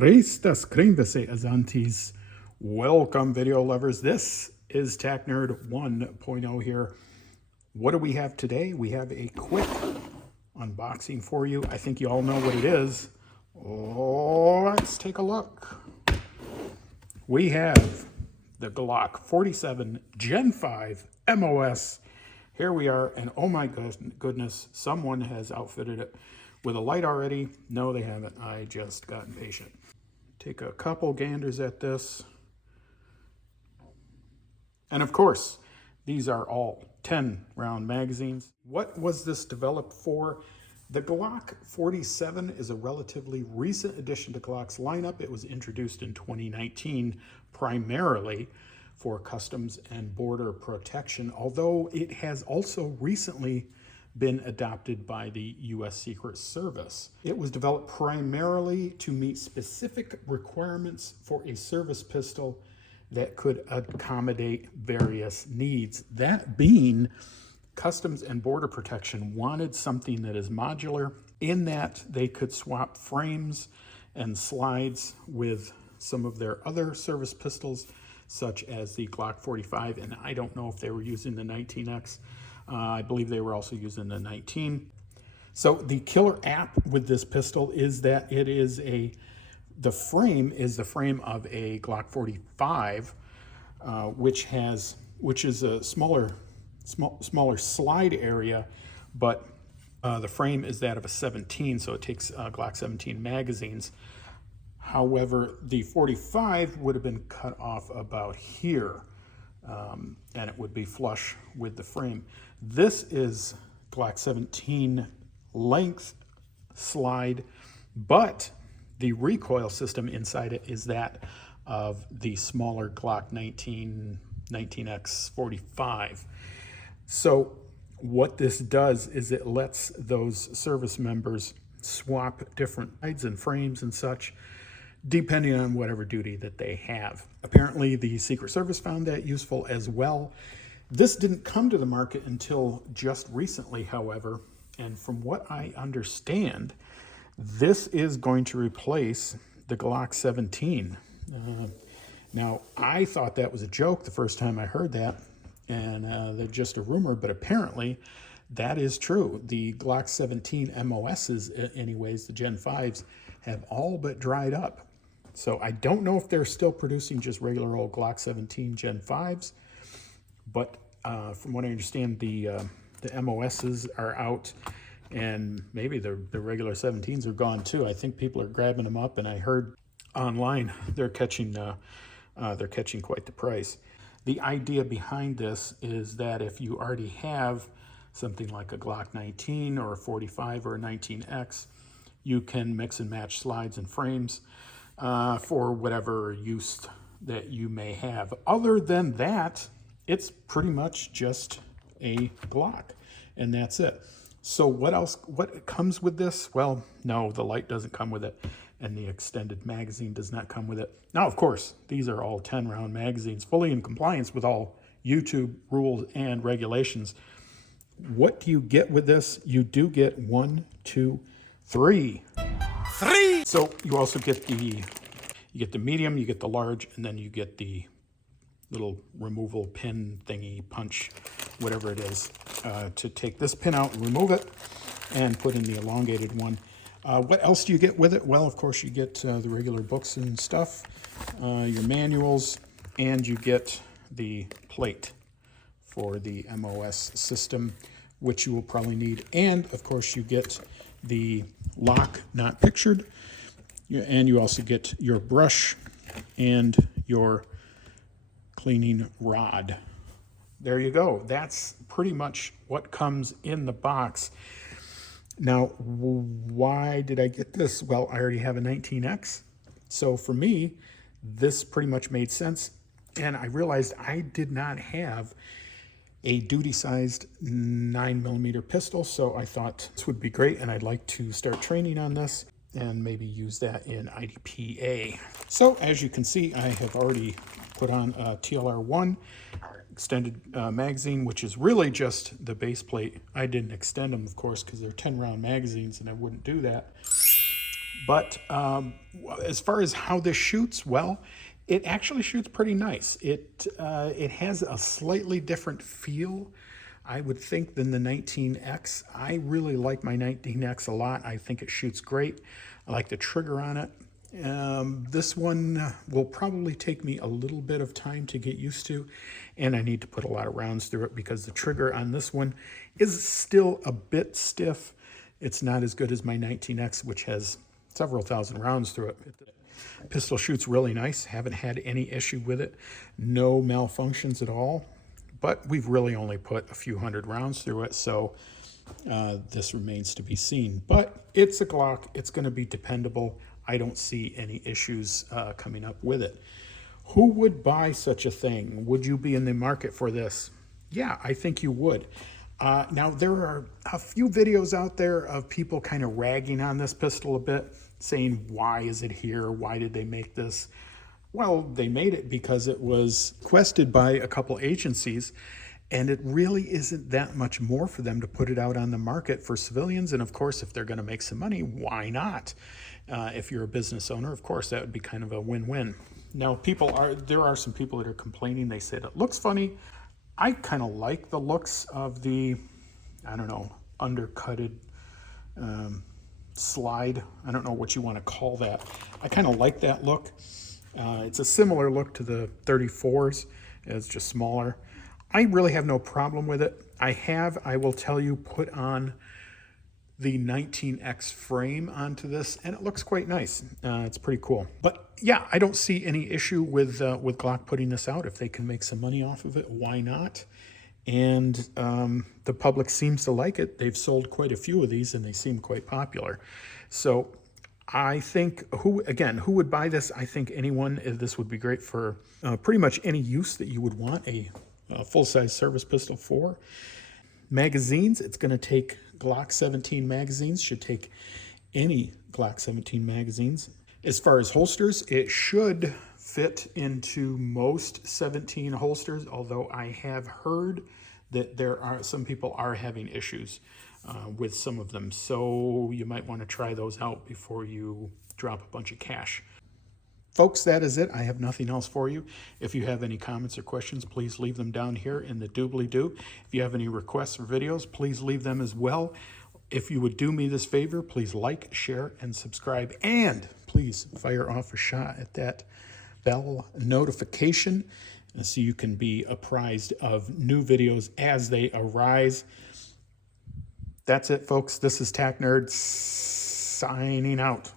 Christus Kringvese Azantes. Welcome, video lovers. This is Tac Nerd 1.0 here. What do we have today? We have a quick unboxing for you. I think you all know what it is. Let's take a look. We have the Glock 47 Gen 5 MOS. Here we are, and oh my goodness, someone has outfitted it with a light already. No, they haven't. I just got impatient. Take a couple ganders at this. And of course, these are all 10 round magazines. What was this developed for? The Glock 47 is a relatively recent addition to Glock's lineup. It was introduced in 2019 primarily for customs and border protection, although it has also recently been adopted by the U.S. Secret Service. It was developed primarily to meet specific requirements for a service pistol that could accommodate various needs. That being, Customs and Border Protection wanted something that is modular, in that they could swap frames and slides with some of their other service pistols, such as the Glock 45, and I don't know if they were using the 19X. I believe they were also using the 19. So the killer app with this pistol is that it is the frame is the frame of a Glock 45, which is a smaller slide area, but the frame is that of a 17, so it takes Glock 17 magazines. However, the 45 would have been cut off about here, and it would be flush with the frame. This is Glock 17 length slide, but the recoil system inside it is that of the smaller Glock 19X 45. So what this does is it lets those service members swap different sides and frames and such, depending on whatever duty that they have. Apparently the Secret Service found that useful as well. This didn't come to the market until just recently, however, and from what I understand, this is going to replace the Glock 17. Now, I thought that was a joke the first time I heard that, and they're just a rumor, but apparently that is true. The Glock 17 MOSs, anyways, the Gen 5s, have all but dried up. So I don't know if they're still producing just regular old Glock 17 Gen 5s, but from what I understand, the MOSs are out, and maybe the regular 17s are gone too. I think people are grabbing them up, and I heard online they're catching quite the price. The idea behind this is that if you already have something like a Glock 19 or a 45 or a 19X, you can mix and match slides and frames for whatever use that you may have. Other than that, it's pretty much just a Glock, and that's it. So what comes with this? Well, no, the light doesn't come with it, and the extended magazine does not come with it. Now, of course, these are all 10 round magazines, fully in compliance with all YouTube rules and regulations. What do you get with this? You do get 1, 2, 3. So you also get the medium, you get the large, and then you get the little removal pin thingy, punch, whatever it is, to take this pin out and remove it and put in the elongated one. What else do you get with it? Well, of course, you get the regular books and stuff, your manuals, and you get the plate for the MOS system, which you will probably need. And of course, you get the lock, not pictured, and you also get your brush and your cleaning rod. There you go. That's pretty much what comes in the box. Now, why did I get this? Well, I already have a 19X. So for me, this pretty much made sense. And I realized I did not have a duty-sized 9mm pistol, so I thought this would be great, and I'd like to start training on this and maybe use that in IDPA. So as you can see, I have already put on a TLR1 extended magazine, which is really just the base plate. I didn't extend them, of course, because they're 10 round magazines and I wouldn't do that. But as far as how this shoots, well, it actually shoots pretty nice. It has a slightly different feel, I would think, than the 19X. I really like my 19X a lot. I think it shoots great. I like the trigger on it. This one will probably take me a little bit of time to get used to, and I need to put a lot of rounds through it because the trigger on this one is still a bit stiff. It's not as good as my 19X, which has several thousand rounds through it. Pistol shoots really nice. Haven't had any issue with it. No malfunctions at all. But we've really only put a few hundred rounds through it, so this remains to be seen. But it's a Glock. It's going to be dependable. I don't see any issues coming up with it. Who would buy such a thing? Would you be in the market for this? Yeah, I think you would. Now, there are a few videos out there of people kind of ragging on this pistol a bit, saying, why is it here? Why did they make this? Well, they made it because it was requested by a couple agencies, and it really isn't that much more for them to put it out on the market for civilians. And of course, if they're going to make some money, why not? If you're a business owner, of course, that would be kind of a win-win. Now, there are some people that are complaining. They said it looks funny. I kind of like the looks of the, I don't know, undercutted slide. I don't know what you want to call that. I kind of like that look. It's a similar look to the 34s. It's just smaller. I really have no problem with it. I will tell you, put on the 19X frame onto this, and it looks quite nice. It's pretty cool. But yeah, I don't see any issue with Glock putting this out. If they can make some money off of it, why not? And the public seems to like it. They've sold quite a few of these, and they seem quite popular. So I think, who would buy this? I think anyone. This would be great for pretty much any use that you would want a full-size service pistol for. Magazines, it's going to take Glock 17 magazines, should take any Glock 17 magazines. As far as holsters, it should fit into most 17 holsters, although I have heard that some people are having issues with some of them. So you might want to try those out before you drop a bunch of cash. Folks, that is it. I have nothing else for you. If you have any comments or questions, please leave them down here in the doobly-doo. If you have any requests for videos, please leave them as well. If you would do me this favor, please like, share, and subscribe. And please fire off a shot at that bell notification so you can be apprised of new videos as they arise. That's it, folks. This is Tac Nerd signing out.